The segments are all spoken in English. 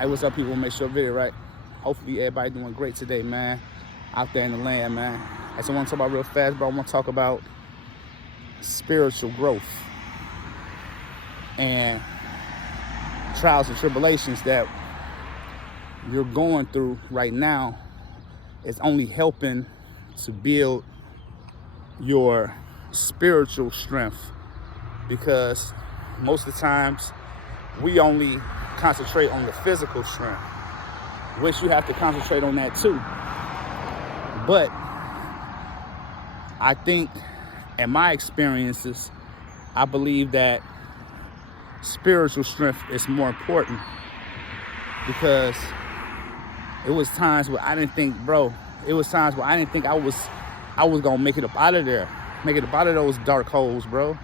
Hey, what's up, people? Make sure video, right? Hopefully everybody doing great today, man. Out there in the land, man. I just want to talk about real fast, bro. I want to talk about spiritual growth and trials and tribulations that you're going through right now is only helping to build your spiritual strength, because most of the times we only concentrate on the physical strength, which you have to concentrate on that too. But I think, in my experiences, I believe that spiritual strength is more important, because it was times where I didn't think, I was gonna make it up out of there, make it up out of those dark holes, bro.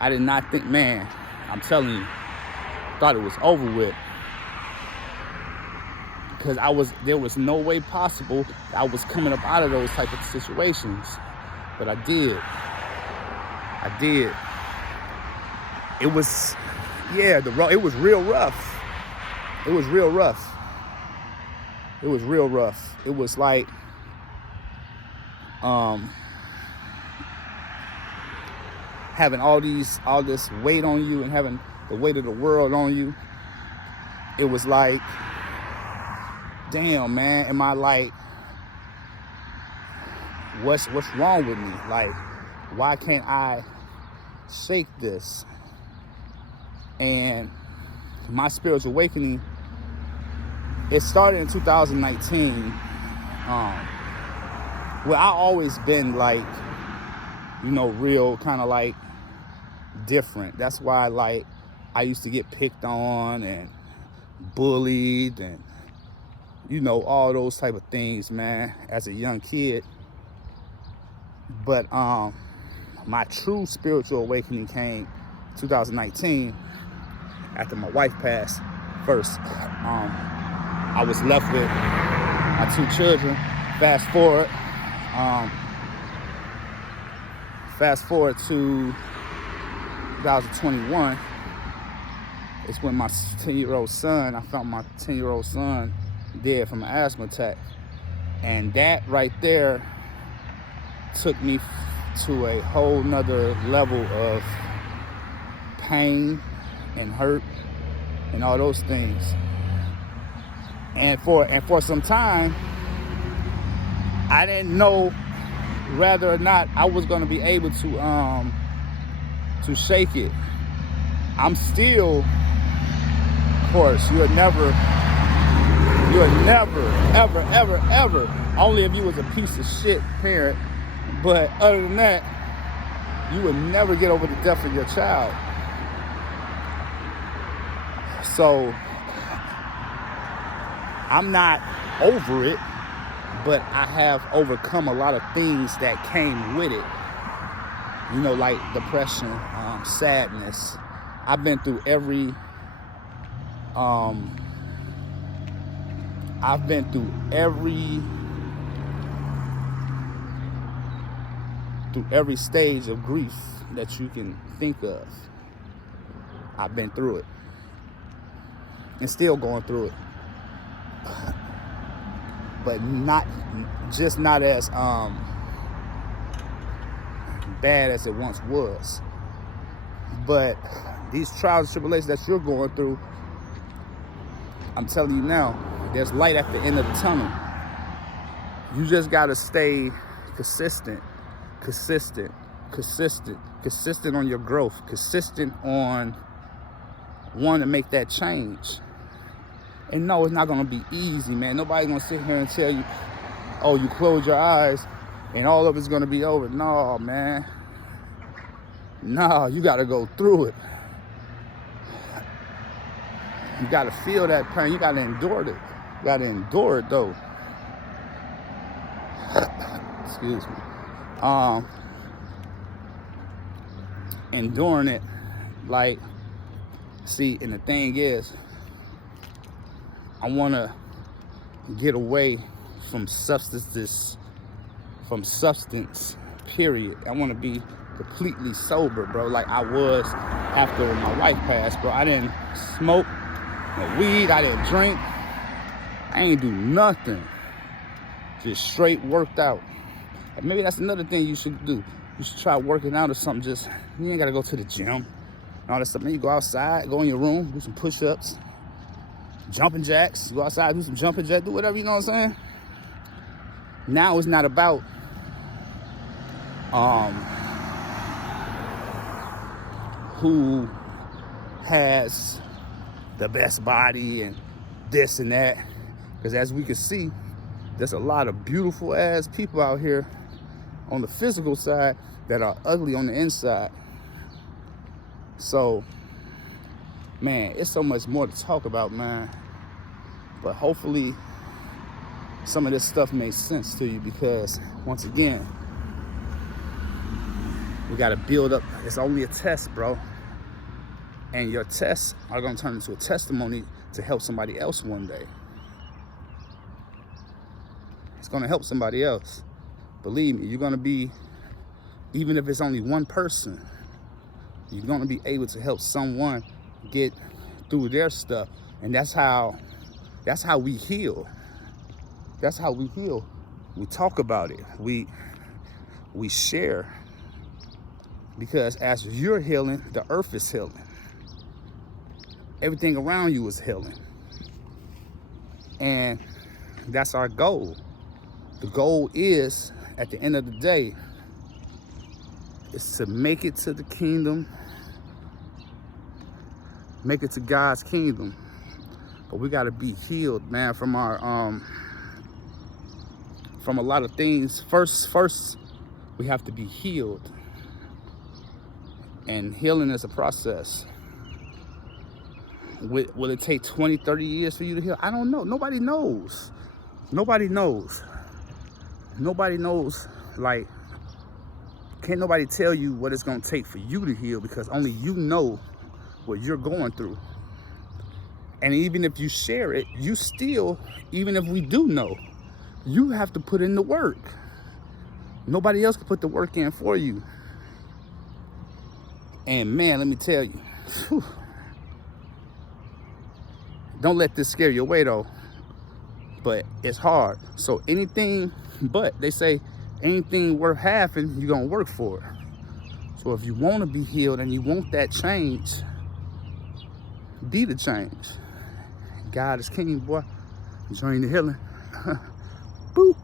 I did not think, man, I'm telling you, thought it was over with, because there was no way possible I was coming up out of those type of situations. But I did. It was, it was real rough. It was like, having all this weight on you and having the weight of the world on you. It was like, damn, man, am I like, what's wrong with me? Like, why can't I shake this? And my spiritual awakening, it started in 2019. Well, I always been like, real kind of like different. That's why like I used to get picked on and bullied and all those type of things, man, as a young kid. But my true spiritual awakening came 2019 after my wife passed first. I was left with my 2 children. Fast forward to 2021. It's when my 10-year-old son, I found my 10-year-old son dead from an asthma attack. And that right there took me to a whole nother level of pain and hurt and all those things. And for some time, I didn't know whether or not I was going to be able to shake it. I'm still, of course, you're never, ever, only if you was a piece of shit parent, but other than that, you would never get over the death of your child. So, I'm not over it, but I have overcome a lot of things that came with it. Like depression, sadness. I've been through every stage of grief that you can think of. I've been through it and still going through it, but not as bad as it once was. But these trials and tribulations that you're going through, I'm telling you now, there's light at the end of the tunnel. You just gotta stay consistent on your growth, consistent on wanting to make that change. And no, it's not gonna be easy, man. Nobody's gonna sit here and tell you, oh, you close your eyes and all of it's gonna be over. No, man. No, you gotta go through it. You gotta feel that pain. You gotta endure it. You gotta endure it though. Excuse me. Enduring it, like, see, and the thing is, I wanna get away from substance, period. I wanna be completely sober, bro, like I was after my wife passed, bro. I didn't smoke, No weed, I didn't drink. I ain't do nothing. Just straight worked out. And maybe that's another thing you should do. You should try working out or something. Just, you ain't gotta go to the gym and all that stuff. Man, you go outside, go in your room, do some push-ups, jumping jacks. Go outside, do some jumping jacks, do whatever, you know what I'm saying? Now it's not about who has the best body and this and that. Because as we can see, there's a lot of beautiful ass people out here on the physical side that are ugly on the inside. So, man, it's so much more to talk about, man. But hopefully some of this stuff makes sense to you, because once again, we gotta build up. It's only a test, bro. And your tests are gonna turn into a testimony to help somebody else one day. It's gonna help somebody else. Believe me, you're gonna be, even if it's only one person, you're gonna be able to help someone get through their stuff. And that's how we heal. That's how we heal. We talk about it. We share. Because as you're healing, the earth is healing. Everything around you is healing. And that's our goal. The goal is, at the end of the day, is to make it to the kingdom, make it to God's kingdom. But we gotta be healed, man, from our from a lot of things. First, we have to be healed. And healing is a process. Will it take 20, 30 years for you to heal? I don't know. Nobody knows. Nobody knows. Nobody knows. Like, can't nobody tell you what it's gonna take for you to heal, because only you know what you're going through. And even if you share it, you still, even if we do know, you have to put in the work. Nobody else can put the work in for you. And man, let me tell you, whew, don't let this scare you away though, but it's hard. So anything, but they say anything worth having, you're gonna work for it. So if you wanna be healed and you want that change, be the change. God is king, boy. Join the healing. Boop.